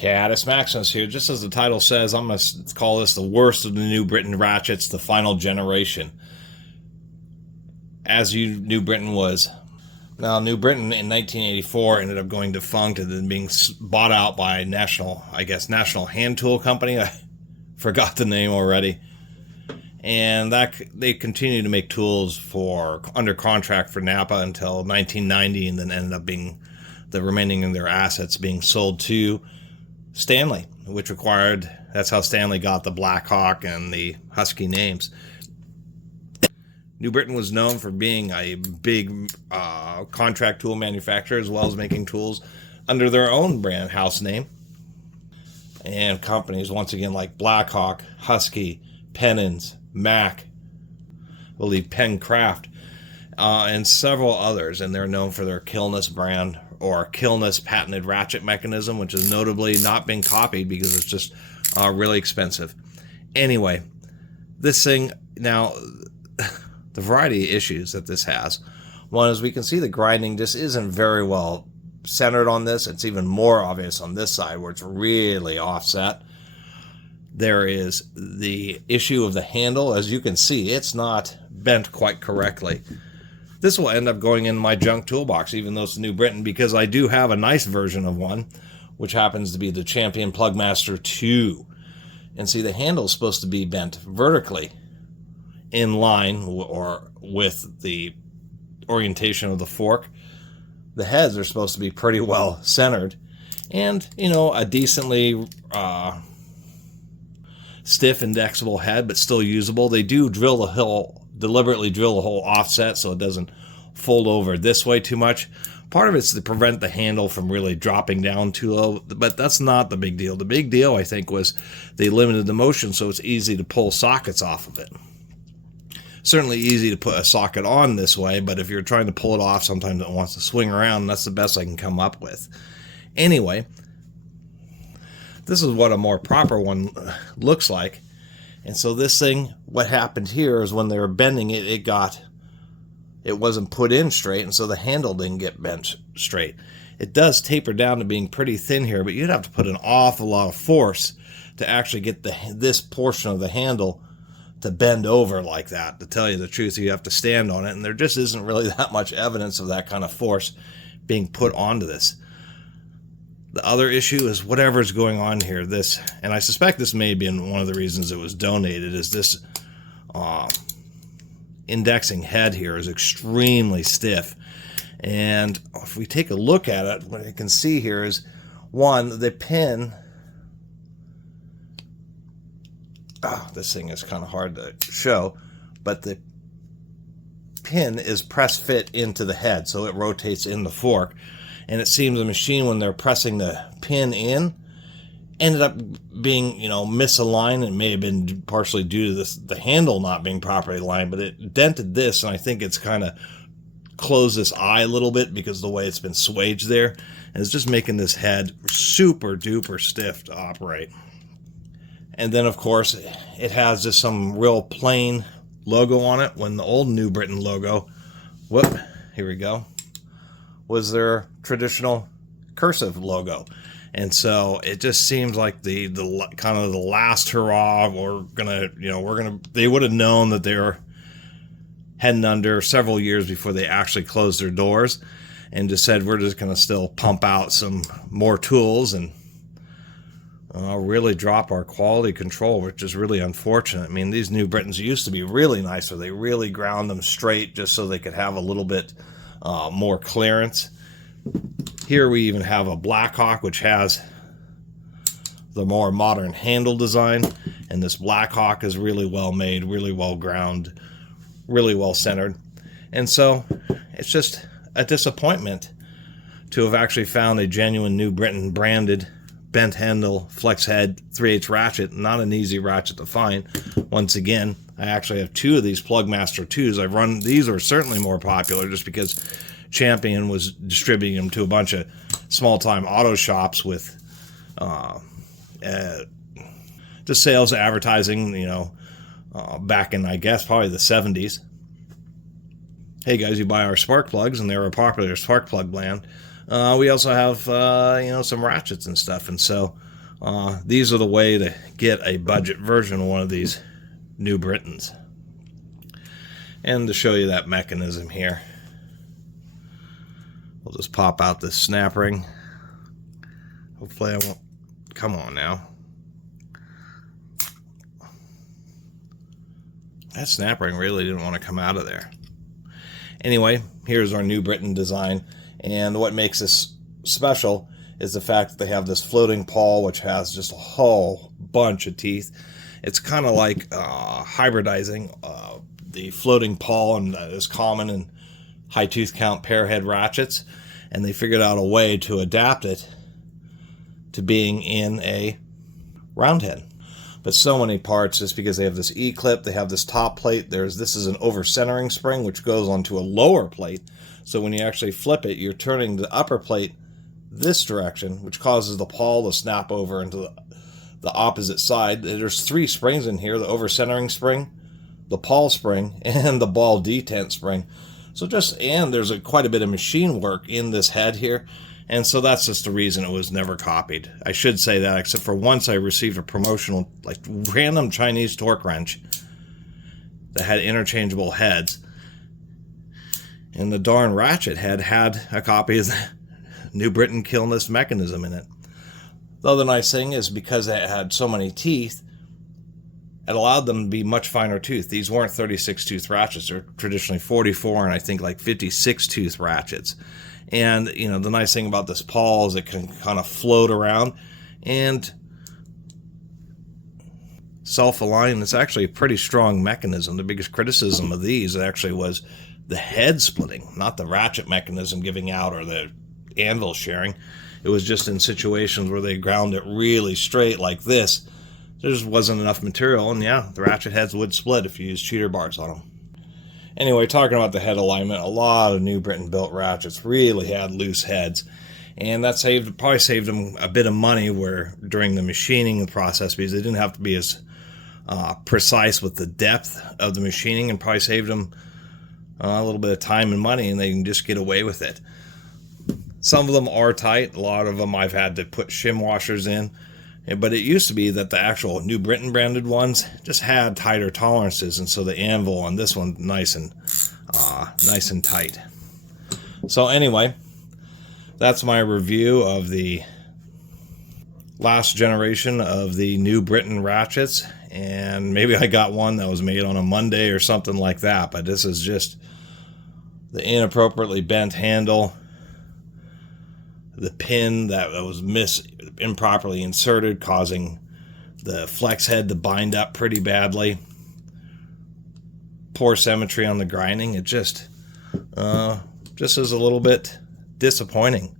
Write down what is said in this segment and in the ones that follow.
Catus Maximus here. Just as the title says, I'm going to call this the worst of the New Britain ratchets, the final generation. As New Britain was. Now, New Britain in 1984 ended up going defunct and then being bought out by National Hand Tool Company. I forgot the name already. And that they continued to make tools for under contract for Napa until 1990, and then ended up being the remaining of their assets being sold to Stanley, which required, that's how Stanley got the Blackhawk and the Husky names. New Britain was known for being a big contract tool manufacturer, as well as making tools under their own brand house name. And companies, once again, like Blackhawk, Husky, Pennons, Mac, I believe Pencraft, and several others. And they're known for their Killness brand, or Killness patented ratchet mechanism, which is notably not being copied because it's just really expensive. Anyway, this thing, now, the variety of issues that this has. One is we can see the grinding just isn't very well centered on this. It's even more obvious on this side where it's really offset. There is the issue of the handle. As you can see, it's not bent quite correctly. This will end up going in my junk toolbox, even though it's New Britain, because I do have a nice version of one, which happens to be the Champion Plugmaster 2. And see, the handle is supposed to be bent vertically in line or with the orientation of the fork. The heads are supposed to be pretty well centered, and, you know, a decently stiff indexable head, but still usable. They do drill the hole, deliberately drill the hole offset so it doesn't fold over this way too much. Part of it's to prevent the handle from really dropping down too low, but that's not the big deal. The big deal, I think, was they limited the motion so it's easy to pull sockets off of it. Certainly easy to put a socket on this way, but if you're trying to pull it off, sometimes it wants to swing around, and that's the best I can come up with. Anyway, this is what a more proper one looks like. And so this thing, what happened here is when they were bending it, it wasn't put in straight, and so the handle didn't get bent straight. It does taper down to being pretty thin here, but you'd have to put an awful lot of force to actually get this portion of the handle to bend over like that. To tell you the truth, you have to stand on it, and there just isn't really that much evidence of that kind of force being put onto this. The other issue is whatever's going on here, and I suspect this may have been one of the reasons it was donated, is this indexing head here is extremely stiff. And if we take a look at it, what I can see here is, one, the pin, this thing is kind of hard to show, but the pin is press fit into the head, so it rotates in the fork. And it seems the machine, when they're pressing the pin in, ended up being, misaligned. It may have been partially due to the handle not being properly aligned, but it dented this, and I think it's kind of closed this eye a little bit because of the way it's been swaged there. And it's just making this head super duper stiff to operate. And then, of course, it has just some real plain logo on it, when the old New Britain logo, here we go, was their traditional cursive logo. And so it just seems like the kind of the last hurrah. They would have known that they were heading under several years before they actually closed their doors, and just said, we're just going to still pump out some more tools and really drop our quality control, which is really unfortunate. I mean, these New Britons used to be really nice, where they really ground them straight just so they could have a little bit more clearance. Here we even have a Blackhawk, which has the more modern handle design, and this Blackhawk is really well made, really well ground, really well centered. And so it's just a disappointment to have actually found a genuine New Britain branded bent handle flex head 3/8 ratchet. Not an easy ratchet to find. Once again, I actually have two of these Plugmaster 2s. These are certainly more popular just because Champion was distributing them to a bunch of small-time auto shops with just sales advertising, back in, I guess, probably the 70s. Hey guys, you buy our spark plugs, and they were a popular spark plug brand. We also have, some ratchets and stuff. And so these are the way to get a budget version of one of these New Britons. And to show you that mechanism here, we'll just pop out this snap ring. Hopefully I won't, come on now. That snap ring really didn't want to come out of there. Anyway, here's our New Briton design. And what makes this special is the fact that they have this floating pawl, which has just a whole bunch of teeth. It's kind of like hybridizing the floating pawl, and that is common in high tooth count pairhead ratchets. And they figured out a way to adapt it to being in a round head. But so many parts, just because they have this E-clip, they have this top plate, this is an over-centering spring which goes onto a lower plate. So when you actually flip it, you're turning the upper plate this direction, which causes the pawl to snap over into the opposite side. There's 3 springs in here: the over-centering spring, the pawl spring, and the ball detent spring. So there's quite a bit of machine work in this head here. And so that's just the reason it was never copied. I should say that, except for once I received a promotional, random Chinese torque wrench that had interchangeable heads. And the darn Ratchet head had a copy of the New Briton Killness mechanism in it. The other nice thing is, because it had so many teeth, it allowed them to be much finer tooth. These weren't 36 tooth ratchets. They're traditionally 44 and I think 56 tooth ratchets. And, the nice thing about this pawl is it can kind of float around and self-align. It's actually a pretty strong mechanism. The biggest criticism of these actually was the head splitting, not the ratchet mechanism giving out or the anvil sharing. It was just in situations where they ground it really straight like this, there just wasn't enough material. And yeah, the ratchet heads would split if you use cheater bars on them. Anyway, talking about the head alignment, a lot of New Briton built ratchets really had loose heads, and that probably saved them a bit of money during the machining process, because they didn't have to be as precise with the depth of the machining, and probably saved them a little bit of time and money, and they can just get away with it. Some of them are tight. A lot of them I've had to put shim washers in. But it used to be that the actual New Briton branded ones just had tighter tolerances, and so the anvil on this one nice and tight. So anyway, that's my review of the last generation of the New Briton ratchets. And maybe I got one that was made on a Monday or something like that, but this is just the inappropriately bent handle, the pin that was improperly inserted, causing the flex head to bind up pretty badly. Poor symmetry on the grinding. It just is a little bit disappointing.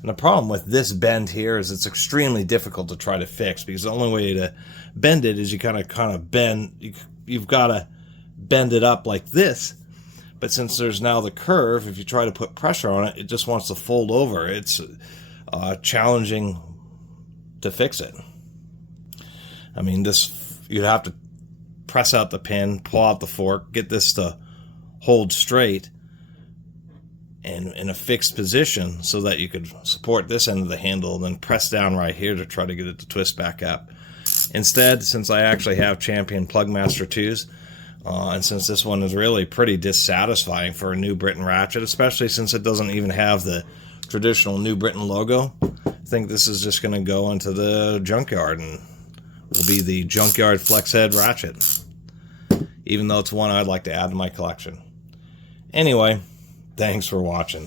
And the problem with this bend here is it's extremely difficult to try to fix, because the only way to bend it is you kind of bend. You've got to bend it up like this. But since there's now the curve, if you try to put pressure on it, it just wants to fold over. It's challenging to fix it. I mean, you'd have to press out the pin, pull out the fork, get this to hold straight and in a fixed position so that you could support this end of the handle, and then press down right here to try to get it to twist back up. Instead, since I actually have Champion Plugmaster 2s, and since this one is really pretty dissatisfying for a New Briton ratchet, especially since it doesn't even have the traditional New Briton logo, I think this is just going to go into the junkyard and will be the junkyard flex head ratchet, even though it's one I'd like to add to my collection. Anyway, thanks for watching.